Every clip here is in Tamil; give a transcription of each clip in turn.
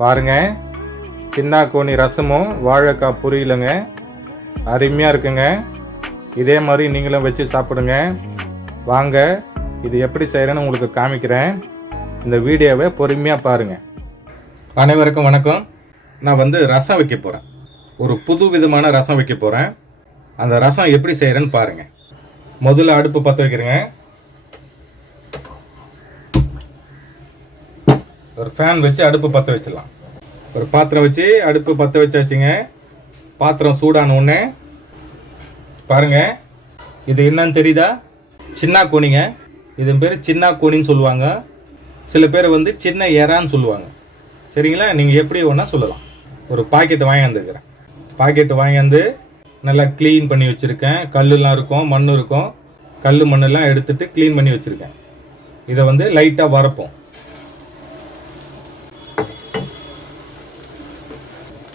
பாருங்க. சின்ன கோணி ரசமும் வாழைக்காய் பொரியலுங்க. அருமையாக இருக்குங்க. இதே மாதிரி நீங்களும் வச்சு சாப்பிடுங்க. வாங்க இது எப்படி செய்கிறேன்னு உங்களுக்கு காமிக்கிறேன். இந்த வீடியோவை பொறுமையாக பாருங்கள் அனைவருக்கும் வணக்கம். நான் வந்து ரசம் வைக்க போகிறேன் ஒரு புது விதமான ரசம் வைக்க போகிறேன் அந்த ரசம் எப்படி செய்கிறேன்னு பாருங்கள் முதல்ல அடுப்பு பற்ற வைக்கிறேங்க. ஒரு ஃபேன் வச்சு அடுப்பு பற்ற வச்சிடலாம். ஒரு பாத்திரம் வச்சு அடுப்பு பற்ற வச்சாச்சுங்க. பாத்திரம் சூடான உடனே பாருங்க இது என்னன்னு தெரியுதா? சின்ன கோணிங்க. இதன் பேர் சின்ன கோணின்னு சொல்லுவாங்க. சில பேர் வந்து சின்ன எறான்னு சொல்லுவாங்க. சரிங்களா? நீங்கள் எப்படி வேணால் சொல்லலாம். ஒரு பாக்கெட் வாங்கி வந்துருக்கிறேன். பாக்கெட் வாங்கி வந்து நல்லா க்ளீன் பண்ணி வச்சுருக்கேன். கல்லுலாம் இருக்கும் மண் இருக்கும். கல் மண்ணெல்லாம் எடுத்துட்டு க்ளீன் பண்ணி வச்சுருக்கேன். இதை வந்து லைட்டாக வரப்போம்.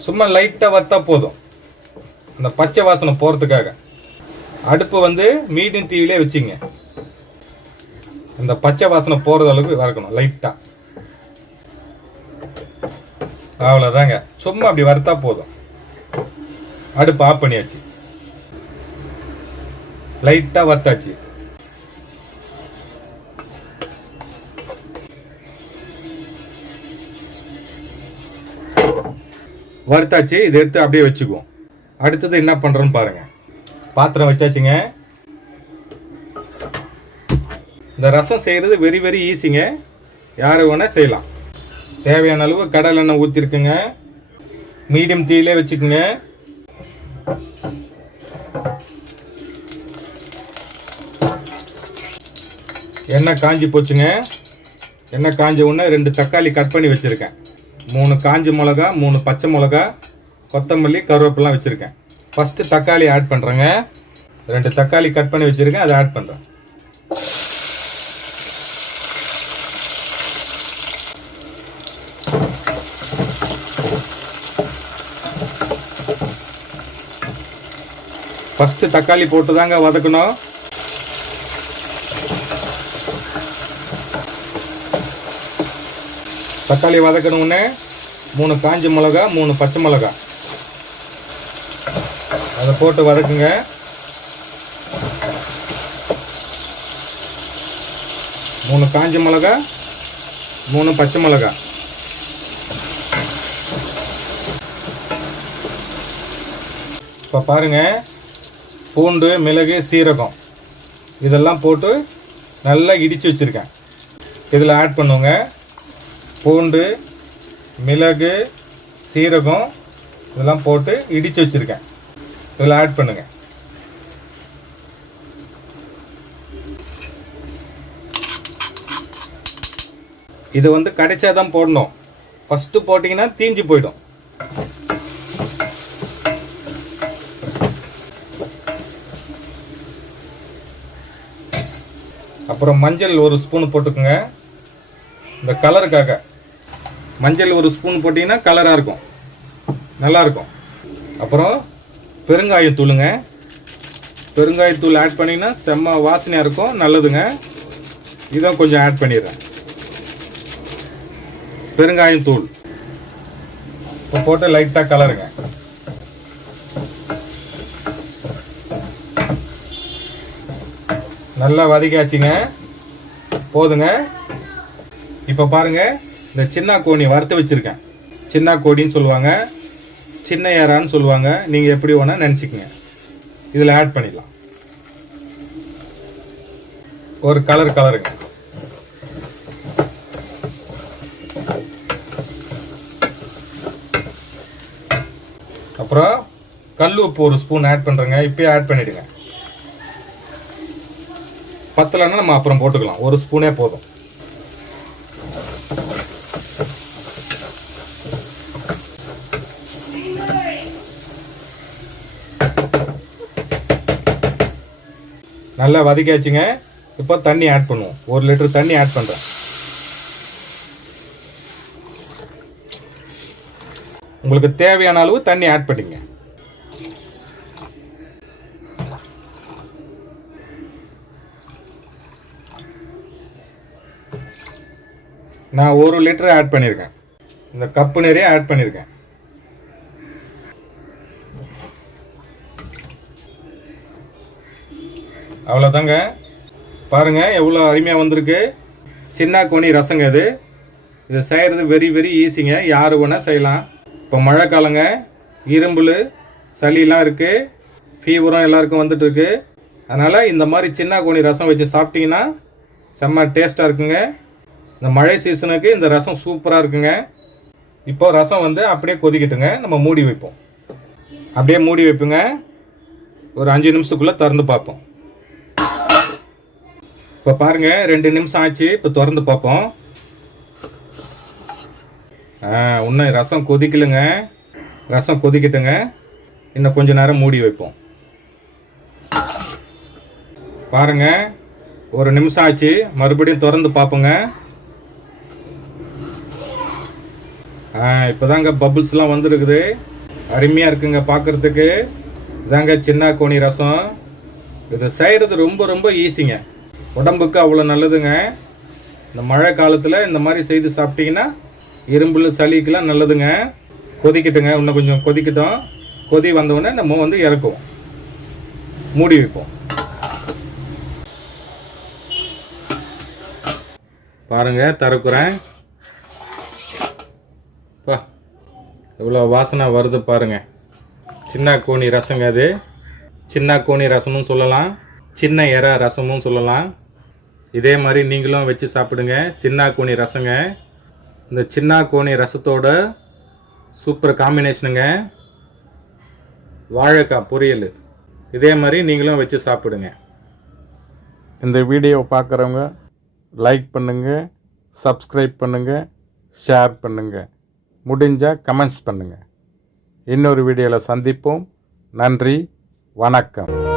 சும்மா லைட்டாக வத்தா போதும். அந்த பச்சை வாசனை போகிறதுக்காக அடுப்பு வந்து மீடியம் தீவிலே வச்சுங்க. அந்த பச்சை வாசனை போகிறது அளவுக்கு வறுக்கணும் லைட்டாக அவ்வளோதாங்க சும்மா அப்படி வறுத்தா போதும். அடுப்பு ஆஃப் பண்ணியாச்சு. லைட்டாக வறுத்தாச்சு வறுத்தாச்சு இதை எடுத்து அப்படியே வச்சுக்குவோம் அடுத்தது என்ன பண்ணுறோன்னு பாருங்கள் பாத்திரம் வச்சாச்சுங்க. இந்த ரசம் செய்கிறது வெரி வெரி ஈஸிங்க யார் வேணால் செய்யலாம். தேவையான அளவு கடல் எண்ணெய் ஊற்றிருக்குங்க மீடியம் தீயிலே வச்சுக்குங்க. எண்ணெய் காஞ்சி போச்சுங்க. எண்ணெய் காஞ்ச உடனே ரெண்டு தக்காளி கட் பண்ணி வச்சுருக்கேன். மூணு காஞ்ச மிளகா மூணு பச்சை மிளகா கொத்தமல்லி கருவேப்பிலாம் வச்சுருக்கேன். ஃபஸ்ட்டு தக்காளி ஆட் பண்ணுறேங்க ரெண்டு தக்காளி கட் பண்ணி வச்சுருக்கேன் அதை ஆட் பண்ணுறேன் ஃபஸ்ட்டு தக்காளி போட்டு தாங்க வதக்கணும். தக்காளி வதக்கணுன்னே மூணு காஞ்ச மிளகா மூணு பச்சை மிளகா. அதை போட்டு வதக்குங்க. மூணு காஞ்ச மிளகா மூணு பச்சை மிளகா. இப்போ பாருங்க பூண்டு மிளகு சீரகம். இதெல்லாம் போட்டு நல்லா இடித்து வச்சுருக்கேன். இதில் ஆட் பண்ணுவோங்க பூண்டு மிளகு சீரகம் இதெல்லாம் போட்டு இடித்து வச்சுருக்கேன். இதில் ஆட் பண்ணுங்கள் இது வந்து கடைச்சா தான் போடணும். ஃபஸ்ட்டு போட்டிங்கன்னா தீஞ்சு போயிடும். அப்புறம் மஞ்சள் ஒரு ஸ்பூன் போட்டுக்கோங்க. இந்த கலருக்காக மஞ்சள் ஒரு ஸ்பூன் போட்டிங்கன்னா கலராக இருக்கும். நல்லாயிருக்கும். அப்புறம் பெருங்காயத்தூளுங்க பெருங்காயத்தூள் ஆட் பண்ணிங்கன்னா செம்ம வாசனையாக இருக்கும் நல்லதுங்க. இதான் கொஞ்சம் ஆட் பண்ணிடுறேன். பெருங்காயத்தூள் இப்போ போட்டு லைட்டாக கலருங்க. நல்லா வதக்கியாச்சுங்க. போதுங்க. இப்போ பாருங்கள் இந்த சின்ன கோணி வறுத்து வச்சிருக்கேன். சின்ன கோடின்னு சொல்லுவாங்க சின்ன ஏறான்னு சொல்லுவாங்க. நீங்கள் எப்படி வேணால் நினச்சிக்கங்க. இதில் ஆட் பண்ணிடலாம். ஒரு கலர் கலருங்க அப்புறம் கல் உப்பு ஒரு ஸ்பூன் ஆட் பண்ணுறேங்க இப்பயே ஆட் பண்ணிடுங்க. பத்தலைன்னா நம்ம அப்புறம் போட்டுக்கலாம். ஒரு ஸ்பூனே போதும். நல்லா வதக்கியாச்சுங்க. இப்போ தண்ணி ஆட் பண்ணுவோம். ஒரு லிட்டர் தண்ணி ஆட் பண்ணுறேன் உங்களுக்கு தேவையான அளவு தண்ணி ஆட் பண்ணிங்க. நான் ஒரு லிட்டர் ஆட் பண்ணியிருக்கேன் இந்த கப்பு நிறைய ஆட் பண்ணியிருக்கேன் அவ்வளோதாங்க பாருங்க எவ்வளோ அருமையாக வந்திருக்கு. சின்ன கோணி ரசங்க இது. இது செய்கிறது வெரி வெரி ஈஸிங்க யார் வேணால் செய்யலாம். இப்போ மழை காலங்க. இரும்புல் சளியெலாம் இருக்குது ஃபீவரும் எல்லாருக்கும் வந்துட்டுருக்கு. அதனால் இந்த மாதிரி சின்ன கோணி ரசம் வச்சு சாப்பிட்டிங்கன்னா செம்ம டேஸ்ட்டாக இருக்குங்க. இந்த மழை சீசனுக்கு இந்த ரசம் சூப்பராக இருக்குங்க. இப்போ ரசம் வந்து அப்படியே கொதிக்கட்டுங்க. நம்ம மூடி வைப்போம். அப்படியே மூடி வைப்புங்க. ஒரு அஞ்சு நிமிஷத்துக்குள்ளே திறந்து பார்ப்போம். இப்போ பாருங்க ரெண்டு நிமிஷம் ஆச்சு இப்போ திறந்து பார்ப்போம். ஆ இன்னும் ரசம் கொதிக்கலுங்க. ரசம் கொதிக்கட்டுங்க. இன்னும் கொஞ்ச நேரம் மூடி வைப்போம். பாருங்க ஒரு நிமிஷம் ஆச்சு மறுபடியும் திறந்து பார்ப்போங்க. ஆ இப்போதாங்க பபுள்ஸ்லாம் வந்துருக்குது. அருமையாக இருக்குங்க பார்க்குறதுக்கு இதாங்க சின்ன கோணி ரசம். இது செய்கிறது ரொம்ப ரொம்ப ஈஸிங்க உடம்புக்கு அவ்வளோ நல்லதுங்க. இந்த மழை காலத்தில் இந்த மாதிரி செய்து சாப்பிட்டீங்கன்னா இரும்பில் சளிக்கெலாம் நல்லதுங்க. கொதிக்கட்டுங்க இன்னும் கொஞ்சம் கொதிக்கட்டும். கொதி வந்தவுடனே நம்ம வந்து இறக்குவோம். மூடி வைப்போம். பாருங்க தரக்குறேன். பா எவ்வளோ வாசனை வருது பாருங்க. சின்ன கோணி ரசங்க அது. சின்ன கோணி ரசமும் சொல்லலாம். சின்ன எற ரசமும் சொல்லலாம். இதே மாதிரி நீங்களும் வச்சு சாப்பிடுங்க. சின்ன கோணி ரசங்க. இந்த சின்ன கோணி ரசத்தோட சூப்பர் காம்பினேஷனுங்க. வாழைக்காய் பொரியல். இதே மாதிரி நீங்களும் வச்சு சாப்பிடுங்க. இந்த வீடியோவை பார்க்குறவங்க லைக் பண்ணுங்கள் சப்ஸ்கிரைப் பண்ணுங்கள் ஷேர் பண்ணுங்கள் முடிஞ்சால் கமெண்ட்ஸ் பண்ணுங்கள் இன்னொரு வீடியோவில் சந்திப்போம். நன்றி வணக்கம்.